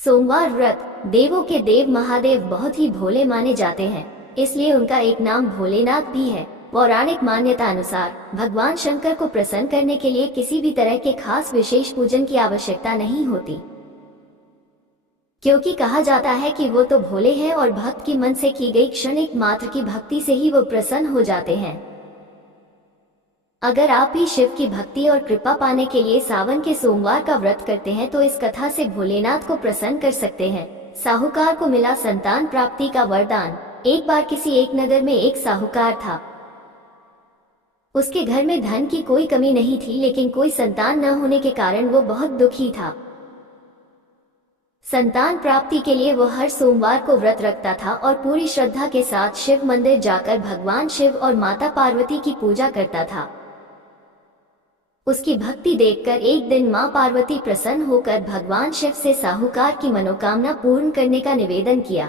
सोमवार व्रत। देवों के देव महादेव बहुत ही भोले माने जाते हैं, इसलिए उनका एक नाम भोलेनाथ भी है। पौराणिक मान्यता अनुसार भगवान शंकर को प्रसन्न करने के लिए किसी भी तरह के खास विशेष पूजन की आवश्यकता नहीं होती, क्योंकि कहा जाता है कि वो तो भोले हैं और भक्त की मन से की गई क्षणिक मात्र की भक्ति से ही वो प्रसन्न हो जाते हैं। अगर आप भी शिव की भक्ति और कृपा पाने के लिए सावन के सोमवार का व्रत करते हैं तो इस कथा से भोलेनाथ को प्रसन्न कर सकते हैं। साहूकार को मिला संतान प्राप्ति का वरदान। एक बार किसी एक नगर में एक साहूकार था। उसके घर में धन की कोई कमी नहीं थी, लेकिन कोई संतान न होने के कारण वो बहुत दुखी था। संतान प्राप्ति के लिए वो हर सोमवार को व्रत रखता था और पूरी श्रद्धा के साथ शिव मंदिर जाकर भगवान शिव और माता पार्वती की पूजा करता था। उसकी भक्ति देखकर एक दिन मां पार्वती प्रसन्न होकर भगवान शिव से साहूकार की मनोकामना पूर्ण करने का निवेदन किया।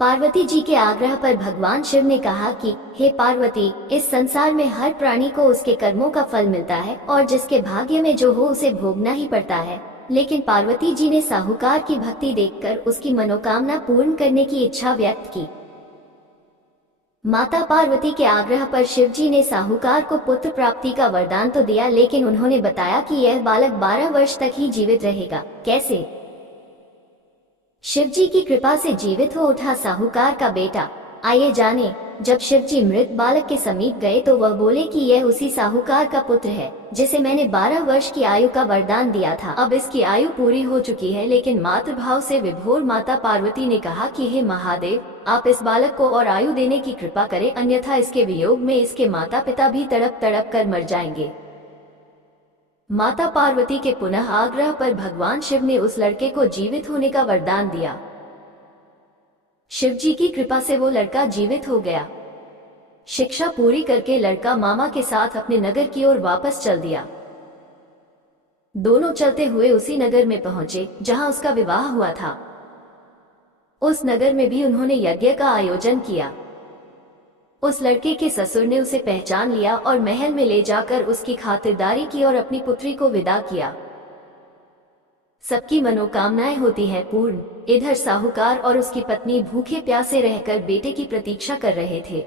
पार्वती जी के आग्रह पर भगवान शिव ने कहा कि हे पार्वती, इस संसार में हर प्राणी को उसके कर्मों का फल मिलता है और जिसके भाग्य में जो हो उसे भोगना ही पड़ता है। लेकिन पार्वती जी ने साहूकार की भक्ति देखकर उसकी मनोकामना पूर्ण करने की इच्छा व्यक्त की। माता पार्वती के आग्रह पर शिव जी ने साहूकार को पुत्र प्राप्ति का वरदान तो दिया, लेकिन उन्होंने बताया कि यह बालक 12 वर्ष तक ही जीवित रहेगा। कैसे? शिव जी की कृपा से जीवित हो उठा साहूकार का बेटा। आइए जाने। जब शिव जी मृत बालक के समीप गए तो वह बोले कि यह उसी साहूकार का पुत्र है जिसे मैंने 12 वर्ष की आयु का वरदान दिया था। अब इसकी आयु पूरी हो चुकी है, लेकिन मातृभाव से विभोर माता पार्वती ने कहा कि हे महादेव, आप इस बालक को और आयु देने की कृपा करें, अन्यथा इसके वियोग में इसके माता पिता भी तड़प तड़प कर मर जाएंगे। माता पार्वती के पुनः आग्रह पर भगवान शिव ने उस लड़के को जीवित होने का वरदान दिया। शिव जी की कृपा से वो लड़का जीवित हो गया। शिक्षा पूरी करके लड़का मामा के साथ अपने नगर की ओर वापस चल दिया। दोनों चलते हुए उसी नगर में पहुंचे जहां उसका विवाह हुआ था। उस नगर में भी उन्होंने यज्ञ का आयोजन किया। उस लड़के के ससुर ने उसे पहचान लिया और महल में ले जाकर उसकी खातिरदारी की और अपनी पुत्री को विदा किया। सबकी मनोकामनाएं होती हैं पूर्ण। इधर साहूकार और उसकी पत्नी भूखे प्यासे रहकर बेटे की प्रतीक्षा कर रहे थे।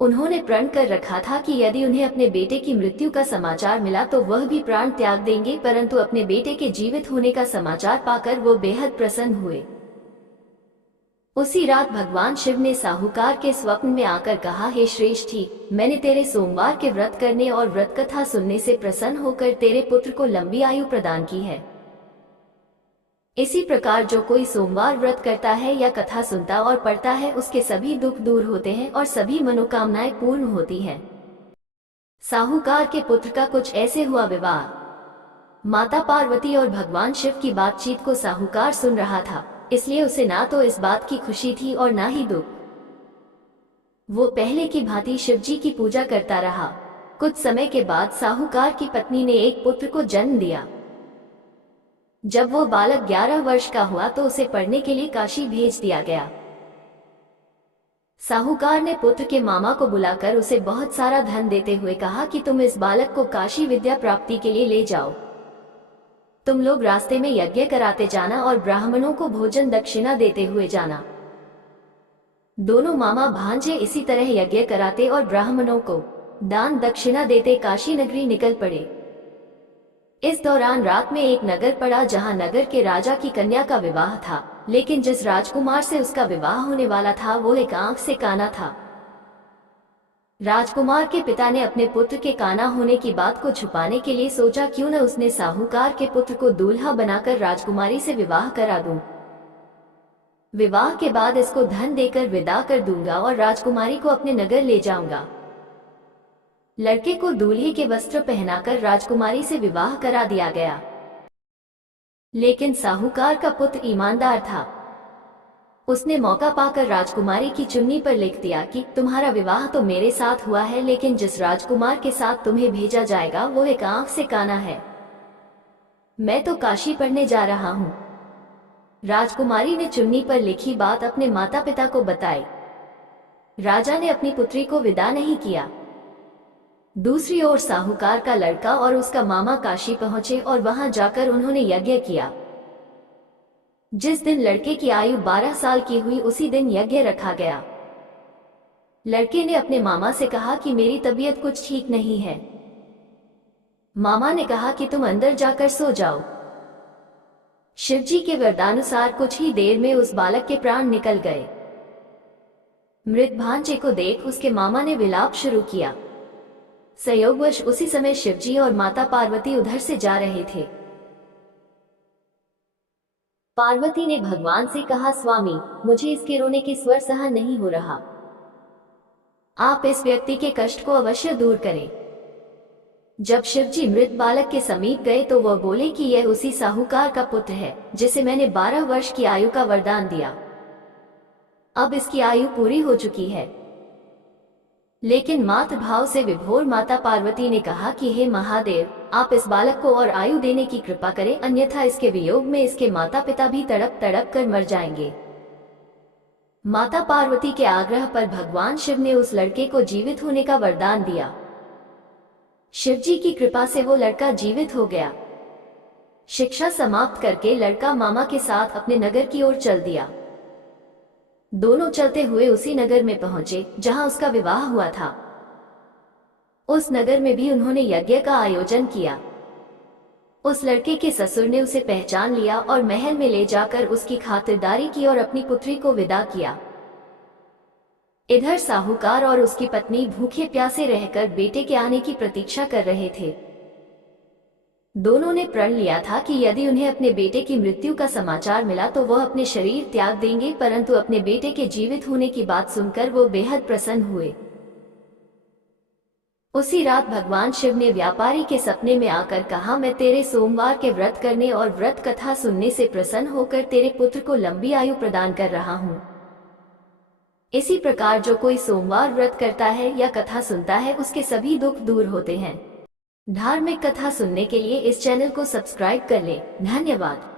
उन्होंने प्रण कर रखा था कि यदि उन्हें अपने बेटे की मृत्यु का समाचार मिला तो वह भी प्राण त्याग देंगे, परंतु अपने बेटे के जीवित होने का समाचार पाकर वो बेहद प्रसन्न हुए। उसी रात भगवान शिव ने साहूकार के स्वप्न में आकर कहा, हे श्रेष्ठी, मैंने तेरे सोमवार के व्रत करने और व्रत कथा सुनने से प्रसन्न होकर तेरे पुत्र को लंबी आयु प्रदान की है। इसी प्रकार जो कोई सोमवार व्रत करता है या कथा सुनता और पढ़ता है उसके सभी दुख दूर होते हैं और सभी मनोकामनाएं पूर्ण होती हैं। साहूकार के पुत्र का कुछ ऐसे हुआ विवाह। माता पार्वती और भगवान शिव की बातचीत को साहूकार सुन रहा था, इसलिए उसे ना तो इस बात की खुशी थी और ना ही दुख। वो पहले की भांति शिव जी की पूजा करता रहा। कुछ समय के बाद साहूकार की पत्नी ने एक पुत्र को जन्म दिया। जब वो बालक 11 वर्ष का हुआ तो उसे पढ़ने के लिए काशी भेज दिया गया। साहूकार ने पुत्र के मामा को बुलाकर उसे बहुत सारा धन देते हुए कहा कि तुम इस बालक को काशी विद्या प्राप्ति के लिए ले जाओ। तुम लोग रास्ते में यज्ञ कराते जाना और ब्राह्मणों को भोजन दक्षिणा देते हुए जाना। दोनों मामा भांजे इसी तरह यज्ञ कराते और ब्राह्मणों को दान दक्षिणा देते काशी नगरी निकल पड़े। इस दौरान रात में एक नगर पड़ा जहां नगर के राजा की कन्या का विवाह था, लेकिन जिस राजकुमार से उसका विवाह होने वाला था वो एक आंख से काना था। राजकुमार के पिता ने अपने पुत्र के काना होने की बात को छुपाने के लिए सोचा, क्यों न उसने साहूकार के पुत्र को दूल्हा बनाकर राजकुमारी से विवाह करा दूं। विवाह के बाद इसको धन देकर विदा कर दूंगा और राजकुमारी को अपने नगर ले जाऊंगा। लड़के को दूल्हे के वस्त्र पहनाकर राजकुमारी से विवाह करा दिया गया। लेकिन साहूकार का पुत्र ईमानदार था। उसने मौका पाकर राजकुमारी की चुन्नी पर लिख दिया कि तुम्हारा विवाह तो मेरे साथ हुआ है, लेकिन जिस राजकुमार के साथ तुम्हें भेजा जाएगा वो एक आंख से काना है। मैं तो काशी पढ़ने जा रहा हूँ। राजकुमारी ने चुन्नी पर लिखी बात अपने माता पिता को बताई। राजा ने अपनी पुत्री को विदा नहीं किया। दूसरी ओर साहूकार का लड़का और उसका मामा काशी पहुंचे और वहां जाकर उन्होंने यज्ञ किया। जिस दिन लड़के की आयु 12 साल की हुई उसी दिन यज्ञ रखा गया। लड़के ने अपने मामा से कहा कि मेरी तबीयत कुछ ठीक नहीं है। मामा ने कहा कि तुम अंदर जाकर सो जाओ। शिवजी के वरदानुसार कुछ ही देर में उस बालक के प्राण निकल गए। मृत भांजे को देख उसके मामा ने विलाप शुरू किया। संयोगवश उसी समय शिवजी और माता पार्वती उधर से जा रहे थे। पार्वती ने भगवान से कहा, स्वामी, मुझे इसके रोने के स्वर सहन नहीं हो रहा। आप इस व्यक्ति के कष्ट को अवश्य दूर करें। जब शिवजी मृत बालक के समीप गए तो वह बोले कि यह उसी साहूकार का पुत्र है जिसे मैंने 12 वर्ष की आयु का वरदान दिया। अब इसकी आयु पूरी हो चुकी है। लेकिन मातृभाव से विभोर माता पार्वती ने कहा कि हे महादेव, आप इस बालक को और आयु देने की कृपा करें, अन्यथा इसके वियोग में इसके माता पिता भी तड़प तड़प कर मर जाएंगे। माता पार्वती के आग्रह पर भगवान शिव ने उस लड़के को जीवित होने का वरदान दिया। शिवजी की कृपा से वो लड़का जीवित हो गया। शिक्षा समाप्त करके लड़का मामा के साथ अपने नगर की ओर चल दिया। दोनों चलते हुए उसी नगर में पहुंचे जहां उसका विवाह हुआ था। उस नगर में भी उन्होंने यज्ञ का आयोजन किया। उस लड़के के ससुर ने उसे पहचान लिया और महल में ले जाकर उसकी खातिरदारी की और अपनी पुत्री को विदा किया। इधर साहूकार और उसकी पत्नी भूखे प्यासे रहकर बेटे के आने की प्रतीक्षा कर रहे थे। दोनों ने प्रण लिया था कि यदि उन्हें अपने बेटे की मृत्यु का समाचार मिला तो वह अपने शरीर त्याग देंगे, परंतु अपने बेटे के जीवित होने की बात सुनकर वो बेहद प्रसन्न हुए। उसी रात भगवान शिव ने व्यापारी के सपने में आकर कहा, मैं तेरे सोमवार के व्रत करने और व्रत कथा सुनने से प्रसन्न होकर तेरे पुत्र को लंबी आयु प्रदान कर रहा हूँ। इसी प्रकार जो कोई सोमवार व्रत करता है या कथा सुनता है उसके सभी दुख दूर होते हैं। धार्मिक कथा सुनने के लिए इस चैनल को सब्सक्राइब कर लें। धन्यवाद।